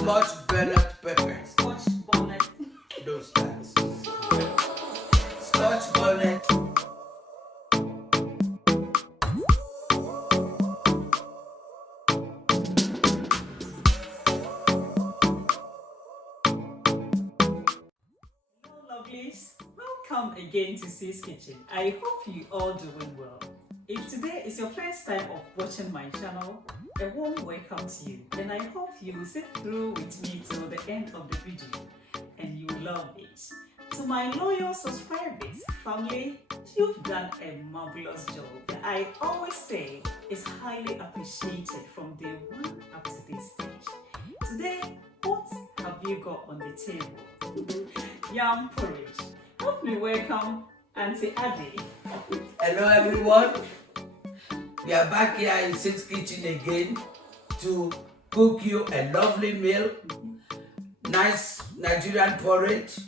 Scotch bonnet pepper. Scotch bonnet. Those styles. Scotch bonnet. Hello lovelies, welcome again to C's Kitchen. I hope you all doing well. If today is your first time of watching my channel, a warm welcome to you, and I hope you will sit through with me till the end of the video and you will love it. To my loyal subscribers, family, you've done a marvelous job. I always say it's highly appreciated from day one up to this stage. Today, what have you got on the table? Yam porridge. Help me welcome Aunty Ade. Hello everyone. We are back here in C's Kitchen again to cook you a lovely meal. Nice Nigerian porridge.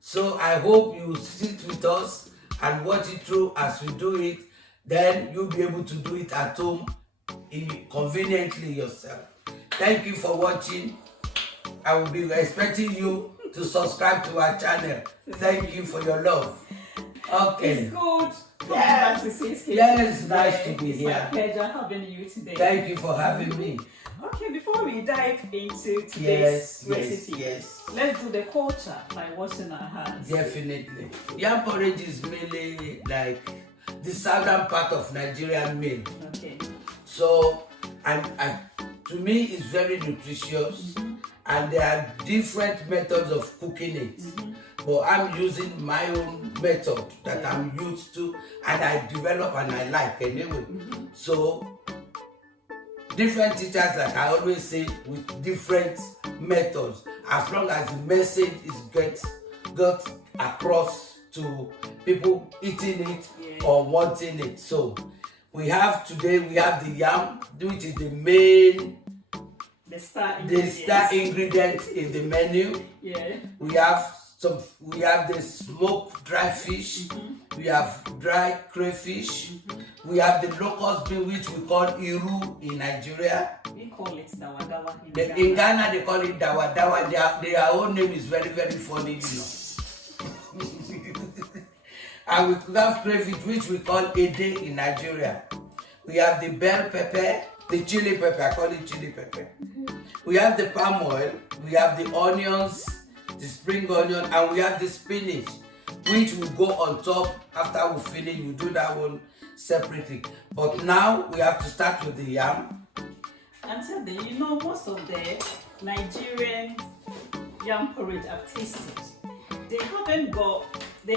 So I hope you sit with us and watch it through as we do it. Then you'll be able to do it at home conveniently yourself. Thank you for watching. I will be expecting you to subscribe to our channel. Thank you for your love. Okay. It's good. Back to C's Kitchen. Yes, nice to be it's here. My pleasure having you today. Thank you for having me. Okay, before we dive into today's recipe, Yes. let's do the culture by washing our hands. Definitely. Yam porridge is mainly like the southern part of Nigerian meal. Okay. So, and to me, it's very nutritious, and there are different methods of cooking it. But I'm using my own method that I'm used to, and I develop and I like anyway. So, different teachers, like I always say, with different methods, as long as the message is got across to people eating it or wanting it. So we have today, we have the yam, which is the main, the star ingredient in the menu. Yeah. We have the smoked dry fish, we have dry crayfish, we have the locust bean, which we call iru in Nigeria. We call it dawa dawa In Ghana they call it dawa dawa. Their own name is very, very funny, you know. And we have crayfish, which we call Ade in Nigeria. We have the bell pepper, the chili pepper, I call it chili pepper. We have the palm oil, we have the onions, the spring onion, and we have the spinach, which will go on top after we finish. We do that one separately. But now we have to start with the yam. Until then, you know, most of the Nigerian yam porridge I've tasted, they haven't got the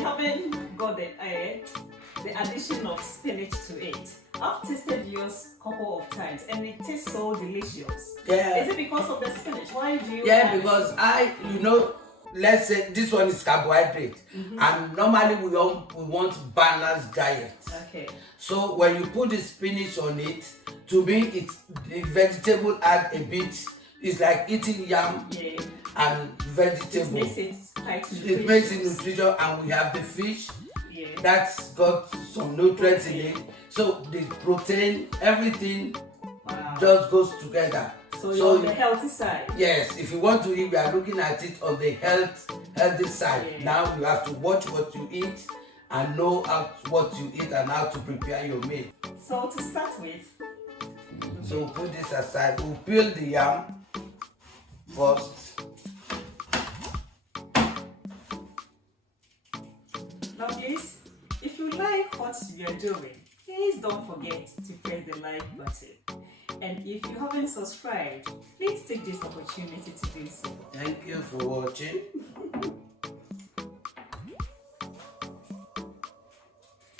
addition of spinach to it. I've tasted yours a couple of times and it tastes so delicious. Yeah. Is it because of the spinach? Why do you? Yeah, because let's say this one is carbohydrate, and normally we want balanced diet. Okay. So when you put the spinach on it, to me, the vegetable add a bit. It's like eating yam and vegetable. It makes it quite nutritious. It makes it nutritious, and we have the fish that's got some nutrients in it. So the protein, everything just goes together. So you're on the healthy side. Yes, if you want to eat, we are looking at it on the healthy side. Now you have to watch what you eat and know what you eat and how to prepare your meal. So to start with, so put this aside. We'll peel the yam first. Lovelies, if you like what we are doing, please don't forget to press the like button. And if you haven't subscribed, please take this opportunity to do so. Thank you for watching.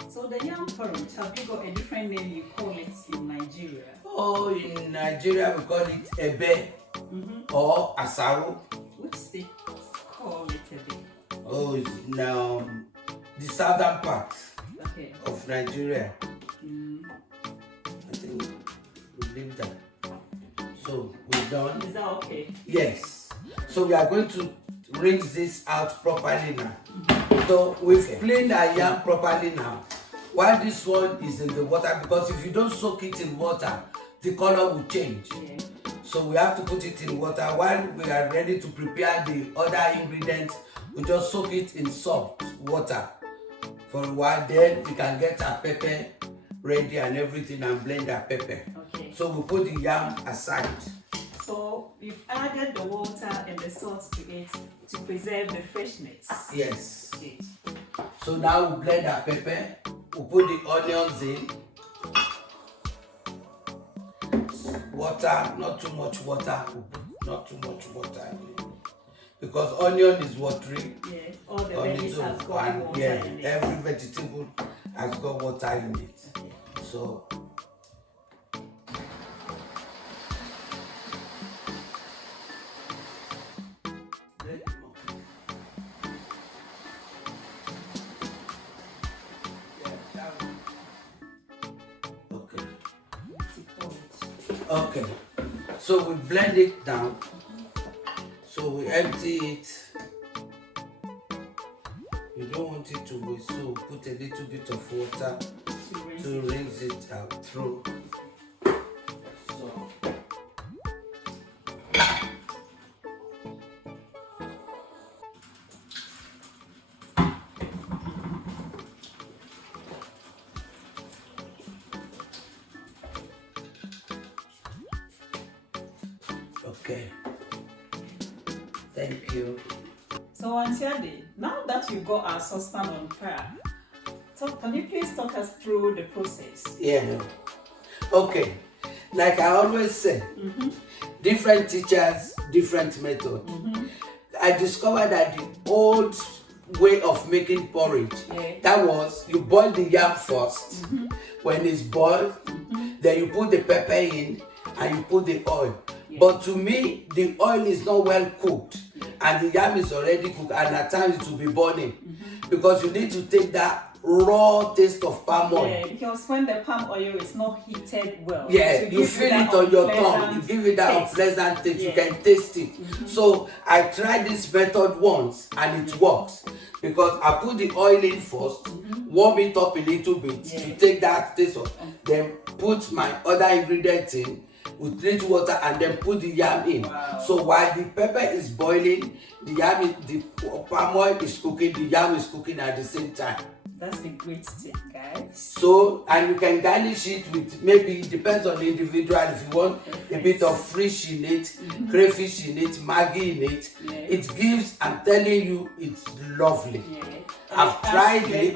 So the yam porridge, have you got a different name you call it in Nigeria? Oh, in Nigeria we call it ebe or asaro. Which state call it ebe? Oh, it's now the southern part of Nigeria. I think we leave that. So we're done. Is that okay? Yes. So we are going to rinse this out properly now. So we've cleaned our yam properly now. While this one is in the water, because if you don't soak it in water, the color will change. So we have to put it in water. While we are ready to prepare the other ingredients, we just soak it in salt water for a while. Then we can get our pepper ready and everything and blend our pepper. Okay. So we put the yam aside. So we've added the water and the salt to it to preserve the freshness. Yes. Good. So now we blend our pepper. We put the onions in. Water, not too much water. We put not too much water in it. Because onion is watery. Yeah, all the On veggies its own. have got And water yeah, in it. every vegetable has got water in it. Okay. So okay, so we blend it down. So we empty it. You don't want it to waste, so we put a little bit of water to rinse it out through. So okay. Thank you. So Aunty Ade, now that we've got our saucepan on fire, can you please talk us through the process? Yeah. Okay. Like I always say, different teachers, different method. I discovered that the old way of making porridge, that was you boil the yam first. When it's boiled, then you put the pepper in and you put the oil. But to me, the oil is not well cooked and the yam is already cooked, and at times it will be burning because you need to take that raw taste of palm oil. Yeah, because when the palm oil is not heated well, yeah, you feel it on your tongue. You give it that unpleasant taste. You can taste it. So I tried this method once and it works because I put the oil in first, warm it up a little bit to take that taste off, then put my other ingredients in with little water and then put the yam in. So while the pepper is boiling, the palm oil is cooking, the yam is cooking at the same time. That's a great tip, guys. So, and you can garnish it with, maybe it depends on the individual, if you want a bit of fish in it, crayfish in it, maggi in it. It gives, I'm telling you, it's lovely. I've tried it.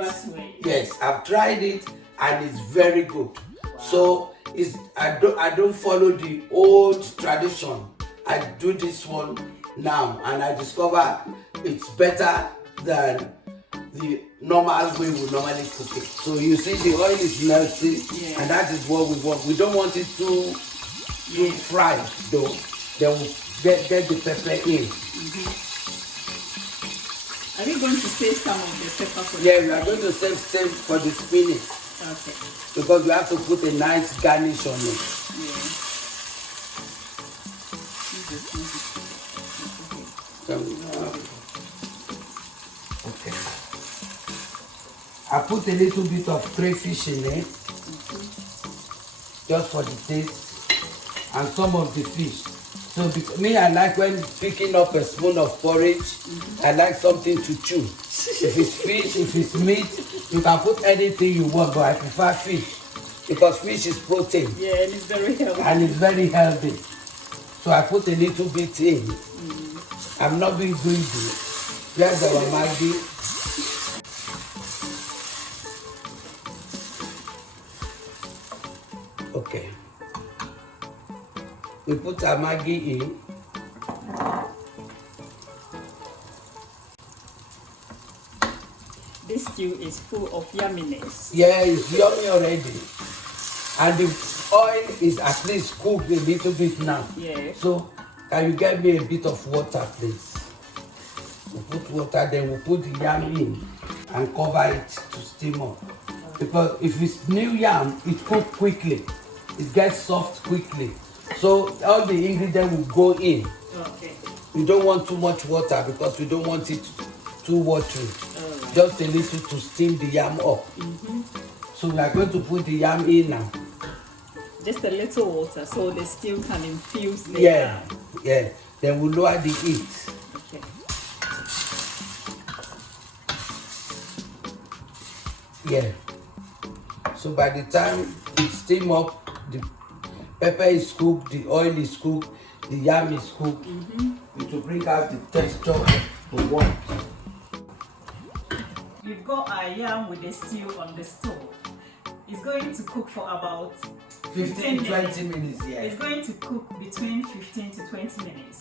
Yes, I've tried it and it's very good. So I don't follow the old tradition. I do this one now and I discover it's better than the normal way we normally cook it. So you see the oil is melting and that is what we want. We don't want it too fried though. Then we'll get the pepper in. Are we going to save some of the pepper for we are going to save for the spinach. Okay. Because we have to put a nice garnish on it. Okay. I put a little bit of crayfish in it, just for the taste, and some of the fish. So me, I like when picking up a spoon of porridge, I like something to chew. If it's fish, if it's meat, you can put anything you want, but I prefer fish because fish is protein. Yeah, and it's very healthy. And it's very healthy. So I put a little bit in. I'm not being greedy. Here's our Maggi. Okay. We put our Maggi in. This stew is full of yumminess. Yeah, it's yummy already. And the oil is at least cooked a little bit now. Yeah. So, can you get me a bit of water, please? We put water, then we put the yam in and cover it to steam up. Because if it's new yam, it cooks quickly. It gets soft quickly. So all the ingredients will go in. Okay. We don't want too much water because we don't want it too watery. Right. Just a little to steam the yam up. So we are going to put the yam in now. Just a little water so the stew can infuse the Yeah, yam. yeah. Then we lower the heat. Okay. Yeah. So by the time it steam up, the pepper is cooked, the oil is cooked, the yam is cooked. It will bring out the texture we want. We've got our yam with the stew on the stove. It's going to cook for about 15 minutes. 20 minutes, yeah. It's going to cook between 15 to 20 minutes.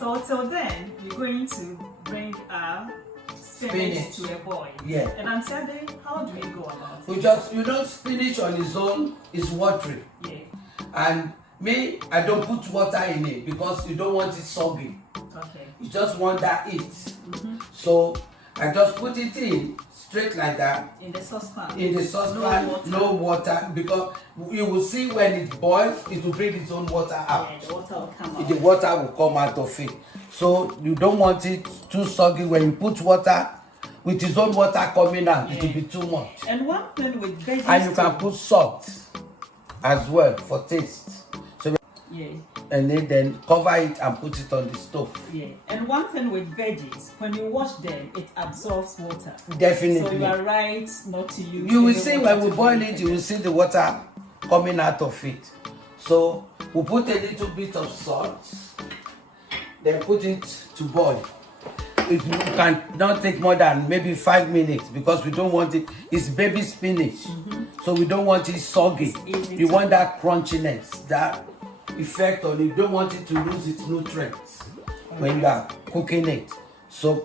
So till then, we're going to bring our spinach to a boil. Yeah. And Aunty Ade, how do we go about it? We just, spinach on its own is watery. Yeah. And me, I don't put water in it because you don't want it soggy. Okay. You just want that heat. So I just put it in straight like that. In the saucepan. In the saucepan, no water, because you will see when it boils, it will bring its own water out. Yeah, the water will come out. The water will come out of it. So you don't want it too soggy. When you put water, with its own water coming out, it will be too much. And one thing with veggies. And you can put salt as well for taste. So Yeah. and then cover it and put it on the stove. Yeah. And one thing with veggies, when you wash them, it absorbs water. Definitely. So you are right not to use. You will any see water when we to boil make it, you will see the water coming out of it. So we put a little bit of salt, then put it to boil. It can not take more than maybe 5 minutes because we don't want it. It's baby spinach, so we don't want it soggy. You want that crunchiness, that effect on it. You don't want it to lose its nutrients when you are cooking it. So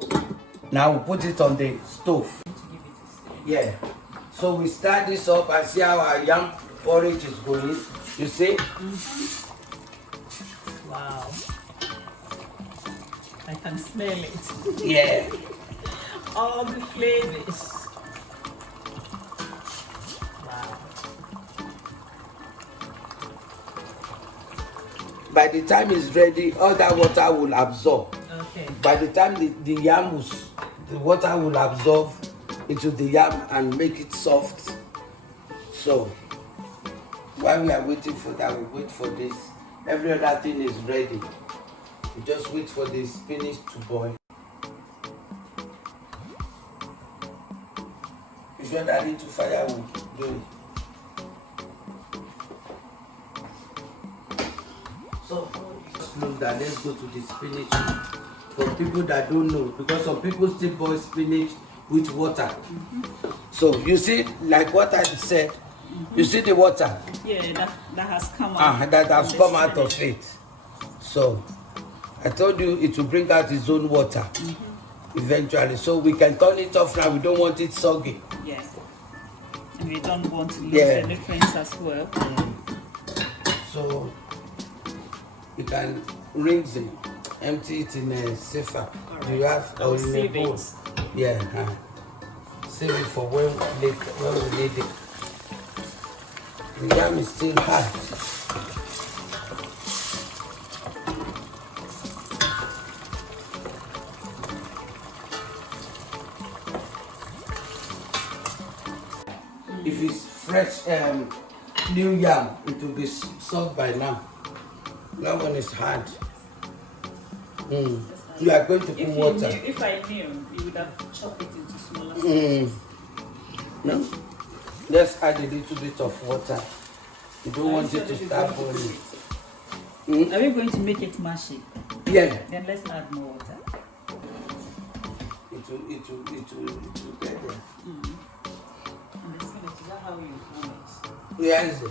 now we put it on the stove. Yeah. So we start this up and see how our yam porridge is going. You see? Wow. I can smell it. Yeah. All the flavors. Wow. By the time it's ready, all that water will absorb. Okay. By the time the yam will, the water will absorb into the yam and make it soft. So while we are waiting for that, we wait for this. Every other thing is ready. We just wait for the spinach to boil. If you're not into firewood, do it. So look that, let's go to the spinach. For people that don't know, because some people still boil spinach with water. So you see, like what I said, you see the water? Yeah, that has come out. That has come out of it. So I told you it will bring out its own water eventually. So we can turn it off now. We don't want it soggy. Yeah. And we don't want to lose Yeah. the nutrients as well. So you can rinse it, empty it in a safer. Do you have I'll or in a save bowl? it. Yeah. Save it for when we need it. The yam is still hard. If it's fresh new yam, it will be soft by now. That one is hard. You are going to put water. If I knew, you would have chopped it into smaller pieces. No? Let's add a little bit of water. You don't want it to start boiling. Are we going to make it mushy? Yeah. Then let's add more water. It will get there. And the spinach, is that how you want it? Yes.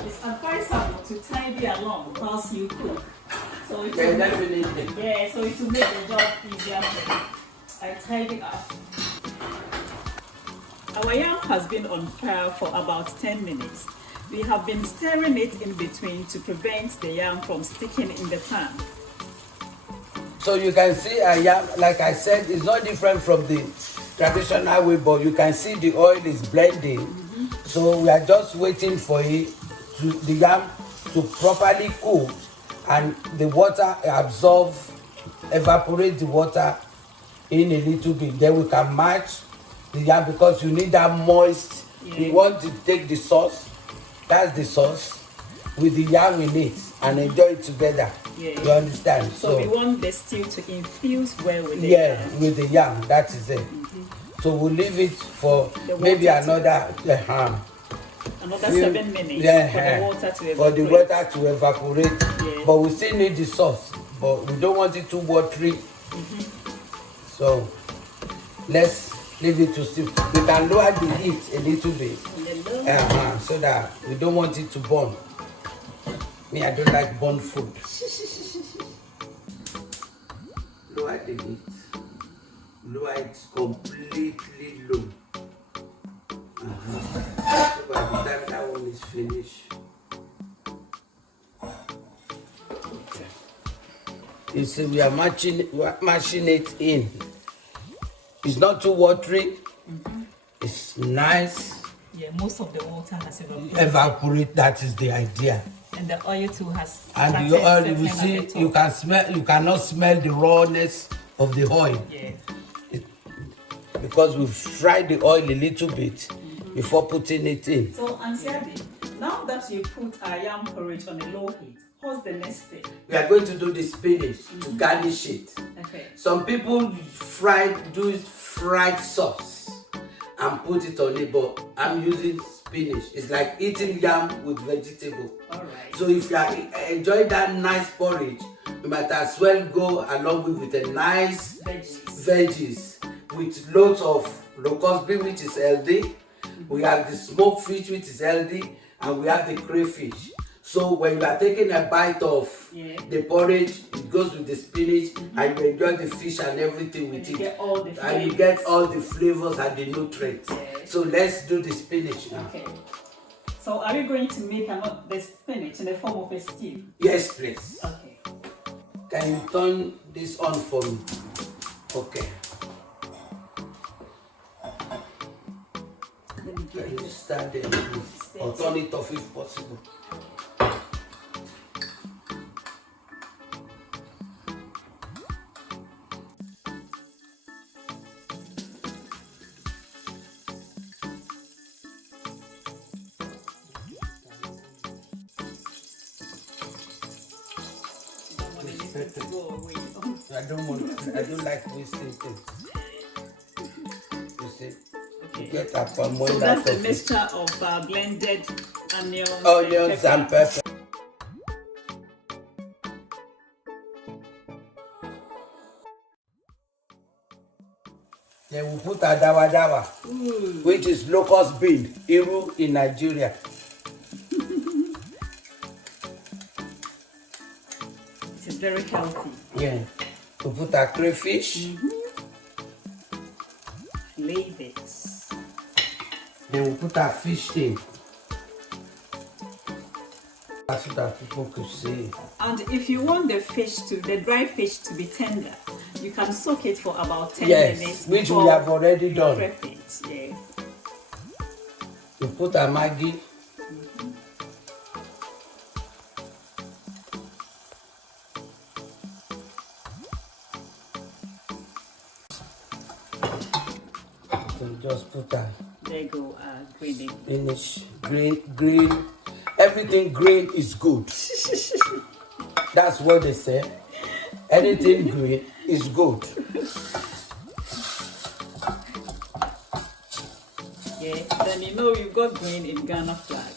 It's advisable to tidy along whilst you cook. So it Yeah, will definitely. so it will make the job easier for you. I tidy up. Our yam has been on fire for about 10 minutes. We have been stirring it in between to prevent the yam from sticking in the pan. So you can see yam, like I said, it's not different from the traditional way, but you can see the oil is blending. So we are just waiting for the yam to properly cook and the water evaporate the water in a little bit. Then we can match the yam because you need that moist We want to take the sauce, that's the sauce, with the yam in it and enjoy it together. Yeah. You understand? So we want the stew to infuse well with the yeah, yam. with the yam, that is it. So we'll leave it for maybe another another 7 minutes for the water to evaporate. Yeah. But we still need the sauce, but we don't want it too watery. So let's leave it to stew. We can lower the heat a little bit so that we don't want it to burn. Me, I don't like burnt food. Lower the heat. Lower it completely low. So by the time that one is finished, you see, we are mashing it in. It's not too watery. It's nice. Yeah, most of the water has evaporated. That is the idea. And the oil too has. And the oil, you see, you can smell. You cannot smell the rawness of the oil. Yeah. Because we've fried the oil a little bit before putting it in. So, Aunty Ade, now that you put our yam porridge on a low heat, what's the next step? We are going to do the spinach to garnish it. Okay. Some people do fried sauce and put it on it, but I'm using spinach. It's like eating yam with vegetable. All right. So if you are enjoying that nice porridge, you might as well go along with a nice veggies with loads of locust bean, which is healthy. We have the smoked fish, which is healthy, and we have the crayfish. So when you are taking a bite of the porridge, it goes with the spinach, and you enjoy the fish and everything with it. And you get all the flavors and the nutrients. So let's do the spinach now. Okay. So are we going to make the spinach in the form of a stew? Yes, please. Okay. Can you turn this on for me? Okay. Can you start there, please? Or turn it off if possible. I don't like wasting things. You see? Get up and so that's the mixture of blended onions and pepper. Then we put dawa, which is locust bean, iru in Nigeria. It's very healthy. Yeah. We put our crayfish. Leave it. Then we put our fish in. That's what people could see. And if you want the dry fish to be tender, you can soak it for about 10 minutes. Which we have already done. Prep it. Yeah. We put our Maggi. Just put our there go green. finish green. Everything green is good. That's what they say. Anything green is good. Yeah, then you know you've got green in Ghana flag.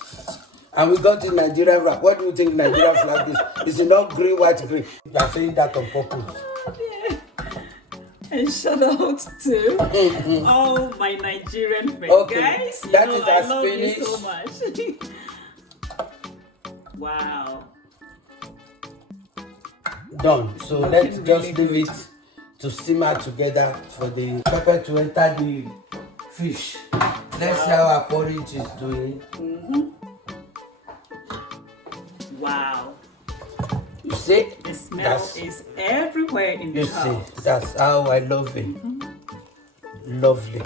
And we got in Nigerian flag. What do you think Nigerian flag is? It's not green, white, green. You are saying that on purpose. Yeah. And shout out to all my Nigerian friends. Okay. Guys, that is I our love spinach. you so much. Wow. Done. So let's just leave it to simmer together for the pepper to enter the fish. Let's see how our porridge is doing. Wow. You see? The smell is everywhere in the house. You see, that's how I love it. Lovely.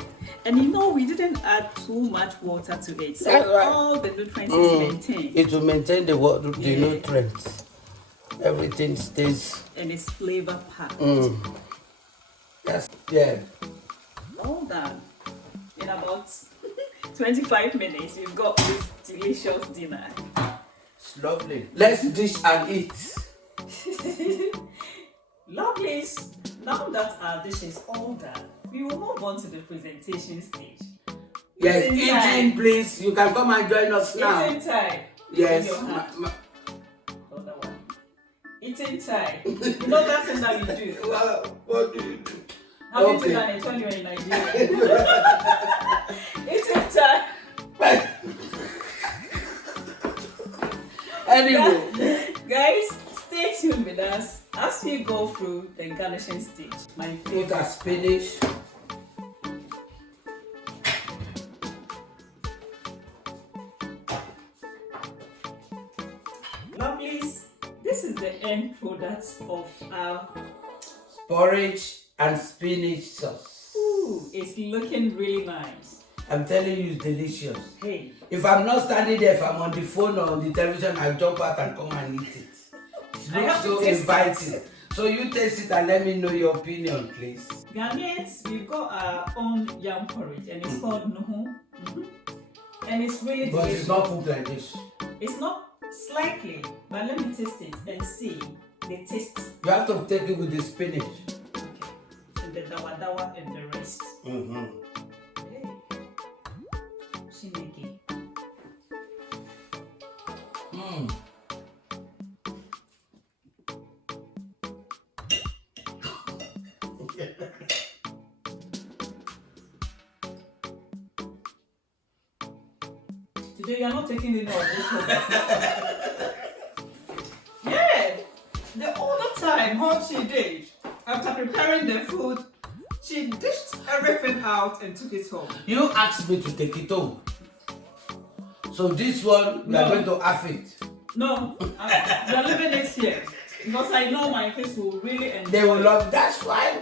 And you know, we didn't add too much water to it. So all the nutrients is maintained. It will maintain the nutrients. Everything stays. And it's flavor packed. That's, yeah. All done in about 25 minutes, you've got this delicious dinner. It's lovely. Let's dish and eat. Lovelies, now that our dish is all done, we will move on to the presentation stage. Yes, Eating time. eating, please. You can come and join us now. Eating time. Yes. Hold that one. Eating time. You know that thing that you do. What do you do? Have you done it when you're in Nigeria? Eating time. Anyway. Guys, stay tuned with us as we go through the garnishing stage. My Put favorite. a spinach. Lovelies, this is the end product of our Porridge and spinach sauce. Ooh, it's looking really nice. I'm telling you, it's delicious. Hey, If I'm not standing there, if I'm on the phone or on the television, I'll jump out and come and eat it. It I have looks to so taste inviting. it. So you taste it and let me know your opinion, please. Ghanaians, we've got our own yam porridge and it's called nuhu. And it's really But delicious. it's not cooked like this. It's not slightly, but let me taste it and see the taste. You have to take it with the spinach. Okay. And the dawa dawa and the rest. Hey. Shineki. Today you're not taking any of this home. Yeah. The other time, what she did, after preparing the food, she dished everything out and took it home. You asked me to take it home. So this one, we are No. going to have it. No, you're leaving it here. Because I know my kids will really enjoy They will it. love. That's fine.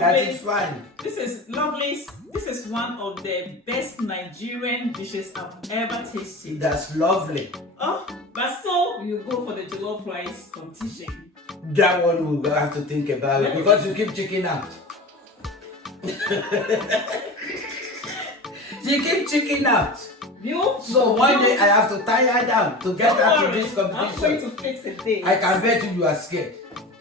That is Lovely. fine. This is lovely. This is one of the best Nigerian dishes I've ever tasted. That's lovely. Oh, but so you go for the jollof rice competition. That one we'll have to think about it because you keep checking out. You keep checking out. So one day I have to tie her down to get her to this I'm going competition. to fix it this. I can bet you are scared.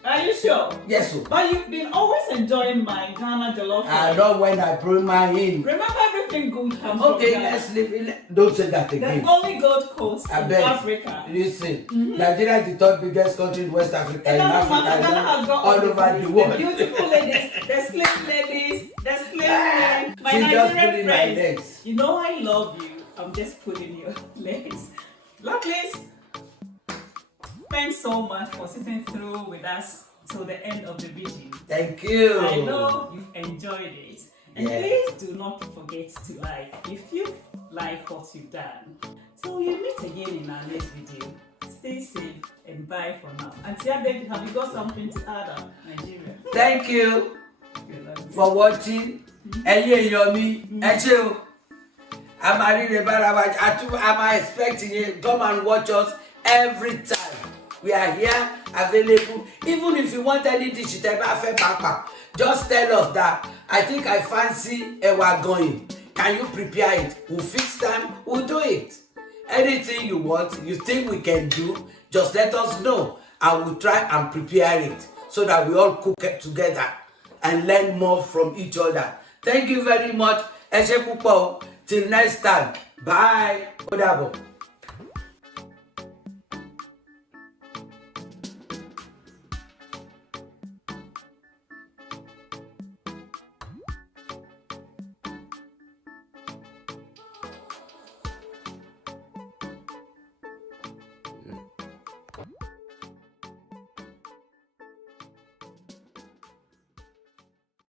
Are you sure? Yes, sir. But you've been always enjoying my Ghana jollof I rice. know when I bring mine in. Remember, everything good comes Okay, from Ghana. let's leave it. Don't say that The again. only Gold Coast I in bet. Africa. Listen, Nigeria is the third biggest country in West Africa. It In doesn't Africa, matter. Ghana has got all over the world. beautiful ladies, the slim ladies, the slim men, my She's just Nigerian pulling my friends. legs. You know I love you. I'm just pulling your legs. Lovelies, thanks so much for sitting through with us till the end of the video. Thank you. I know you've enjoyed it. And Yeah. please do not forget to like if you like what you've done. Till we meet again in our next video. Stay safe and bye for now. Aunty Ade, have you got something to add on Nigeria? Thank you Okay, love you. for watching. Ẹ̀yin èèyàn mi, ẹ ṣé o. I'm expecting you. Come and watch us every time. We are here, available. Even if you want any dish, just tell us that. I think I fancy Ewa going. Can you prepare it? We'll fix time, we'll do it. Anything you want, you think we can do, just let us know. And we'll try and prepare it so that we all cook it together and learn more from each other. Thank you very much. Ẹ ṣé púpọ̀ o. Till next time. Bye. Ó dàbọ̀.